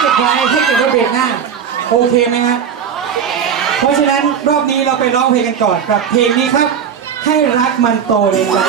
เก็บไว้ให้เก็บไว้เบรกหน้า โอเคไหมฮะเพราะฉะนั้นรอบนี้เราไปร้องเพลงกันก่อนกับเพลงนี้ครับ ให้รักมันโตเลยจ้า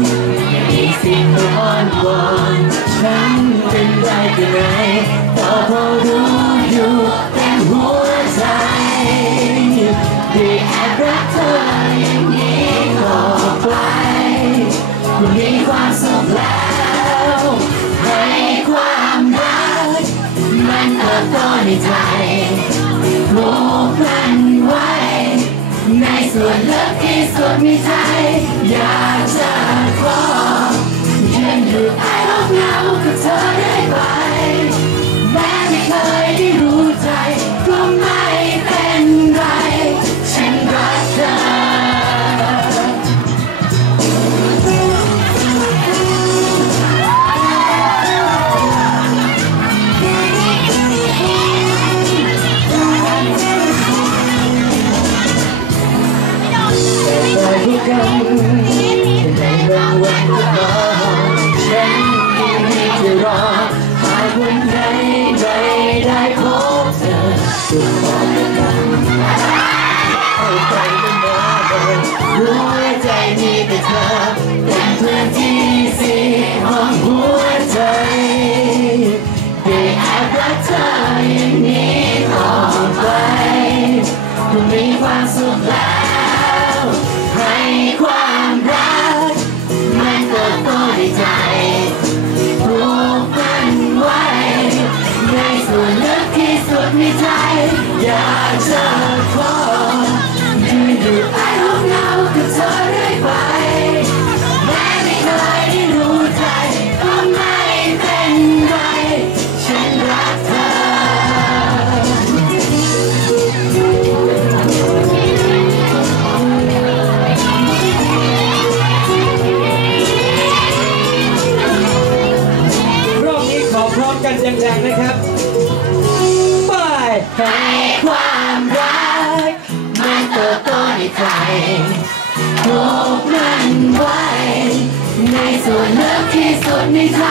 มีสิ่งที่อ่อนวอนฉันเป็นได้แค่ไหนก็พอรู้อยู่เต็มหัวใจที่แอบรักเธออย่างนี้ต่อไปคุณมีความสุขแล้วให้ความรักมันเติบโตในใจผูกมันไว้ ในส่วนลึกที่สุดในใจอยากจะ ออย่างนี้ต่อไปคุณมีความสุขแล้วให้ความ พร้อมกันจังๆนะครับไปให้ความรักมันเติบโตในใจโลกมันไว้ในส่วนเลึกที่สุดในใจ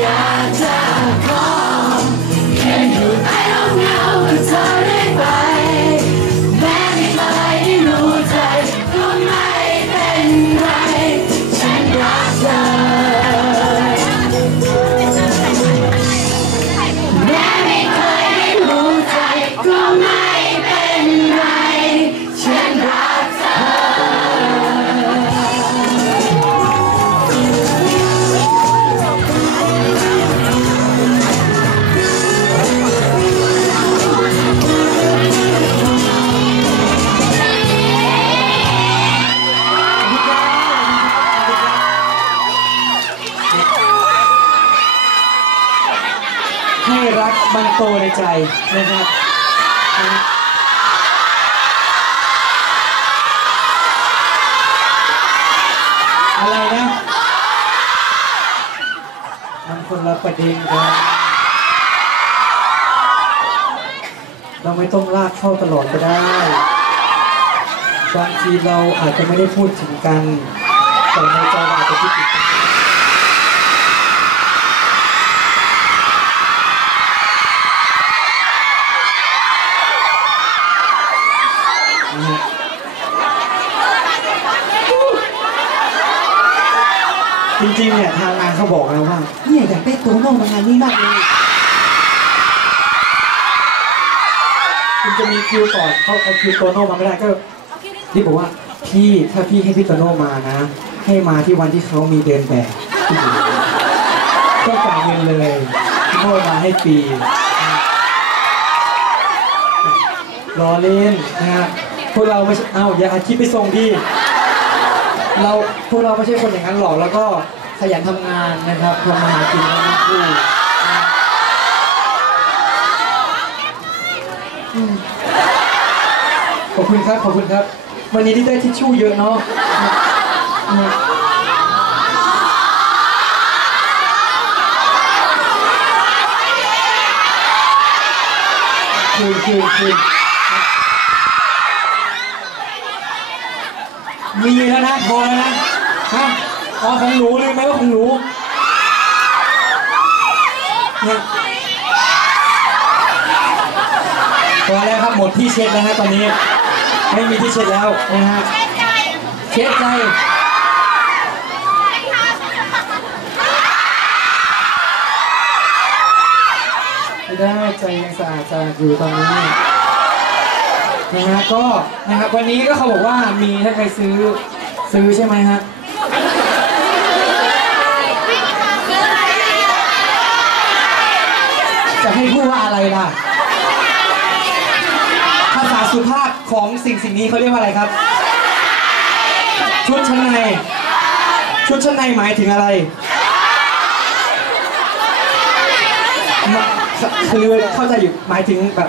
อยากจะขอ มันโตในใจนะครับอะไรนะมันคนละประเด็นกันเราไม่ต้องลากเข้าตลอดก็ได้ บางทีเราอาจจะไม่ได้พูดถึงกันแต่ในใจเราอาจจะคิดถึงกัน นะฮะ จริงๆเนี่ยทางงานเขาบอกแล้วว่าเนี่ยอยากได้โตโน่มางานนี้มากเลยคุณจะมีคิวก่อนเขาเอาคิวโตโน่มาไม่ได้ก็ที่บอกว่าพี่ถ้าพี่ให้พี่โตโน่มานะ ให้มาที่วันที่เขามีเดินแบบก็จ่ายเงินเลยพี่โน่มาให้ฟรีรอเล่นนะฮะพวกเราไม่ใช่เอ้าอย่าอาชีพไปส่งดิเราพวกเราไม่ใช่คนอย่างนั้นหรอกแล้วก็ ขยันทำงานนะครับทำมาหากินกันทั้งคู่ขอบคุณครับ ขอบคุณครับ วันนี้ที่ได้ทิชชู่เยอะเนาะนะคืนคืนคืนมีแล้วนะพอแล้วนะฮะ อ๋อของหนูลืมไหมว่าของหนูเนี่ยพอแล้วครับหมดที่เช็ดแล้วฮะตอนนี้ ไม่มีที่เช็ดแล้วนะฮะเช็ดใจไม่ได้ใจยังสะอาดสะอาดอยู่ตอนนี้นะฮะก็นะครับวันนี้ก็เขาบอกว่ามีถ้าใครซื้อซื้อใช่ไหมฮะจะให้พูดว่าอะไร ล่ะ ภาษาสุภาพของสิ่งสิ่งนี้เขาเรียกว่าอะไรครับ ชุดชั้นใน ชุดชั้นในหมายถึงอะไร คือเข้าใจอยู่หมายถึงแบบ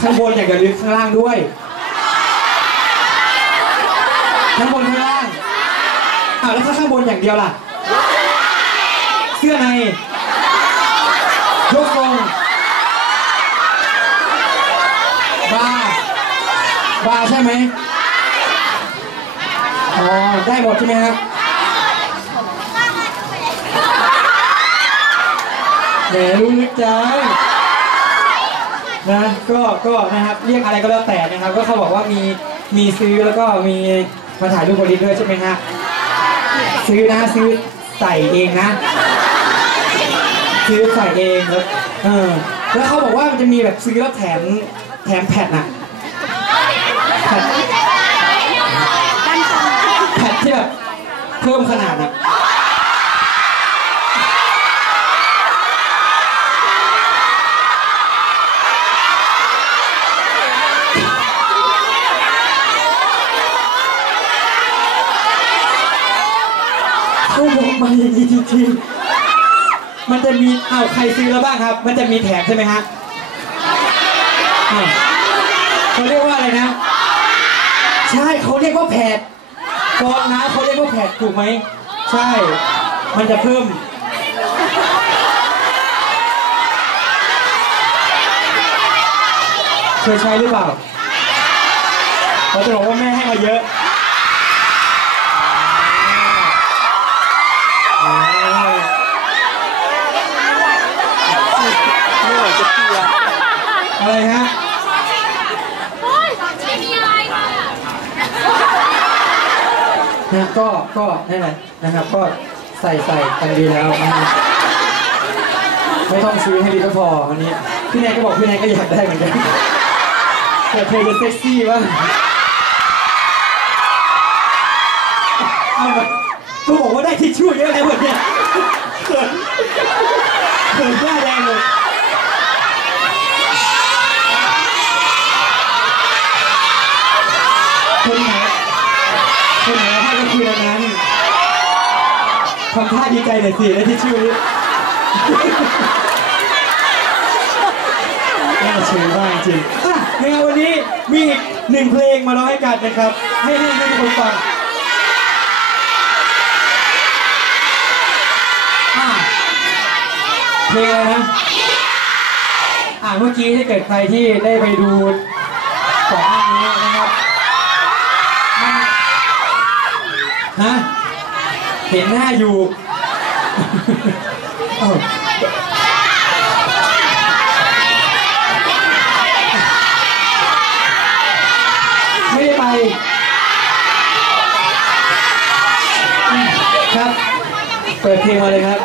ข้างบนอย่างเดียวหรือข้างล่างด้วย ข้างบนข้างล่างอ้าวแล้วถ้าข้างบนอย่างเดียวล่ะ เสื้อในยกทรง บาร์บาร์ใช่ไหมอ๋อได้หมดใช่ไหมครับแหมรู้ลึกจังนะก็ก็นะครับเรียกอะไรก็แล้วแต่นะครับ ก็เขาบอกว่ามีมีซื้อแล้วก็มีมาถ่ายรูปบริษด้วยใช่ไหมฮะซื้อนะซื้อใส่เองนะซื้อใส่เองแล้วเออแล้วเขาบอกว่ามันจะมีแบบซื้อแล้วแถม แถมแผ่นอะแผ่นแผ่นที่แบบเพิ่มขนาดอะเขาบอกมาอย่างนี้จริงๆมันจะมีเอ้าใครซื้อแล้วบ้างครับ มันจะมีแถมใช่ไหมฮะ อ้าวเขาเรียกว่าอะไรนะ ใช่เขาเรียกว่าแผดกองน้ำเขาเรียกว่าแผดถูกไหม ใช่ มันจะเพิ่ม เคยใช้หรือเปล่าเขาจะบอกว่าแม่ให้มาเยอะอ่าเมื่อไหร่จะเคลียร์อะไรฮะ ไม่มีอะไรค่ะ นะก็ก็นั่นแหละนะครับ ก็ใส่ใส่กันดีแล้วนะครับไม่ต้องซื้อให้ดีก็พอวันนี้พี่แนายก็บอกพี่แนายก็อยากได้เหมือนกันแต่เธอจะเซ็กซี่ว่างก็บอกว่าได้ทิชชู่เยอะแล้วหมดเนี่ยเขินเขินหน้าแดงเลยคนไหนคนไหนให้ก็คืออันนั้นทำท่าดีใจหน่อยสิได้ทิชชู่อนี้น่าเชื่อมากจริงอะในงานวันนี้มีอีกหนึ่งเพลงมาร้องให้กันนะครับให้ให้ให้ทุกคนฟังอะเพลงอะไรนะอ่าเมื่อกี้ถ้าเกิดใครที่ได้ไปดูก่อนหน้านี้นะครับมันฮะ เห็นหน้าอยู่เอ้าไม่ได้ไป ครับ เปิดเพลงมาเลยครับ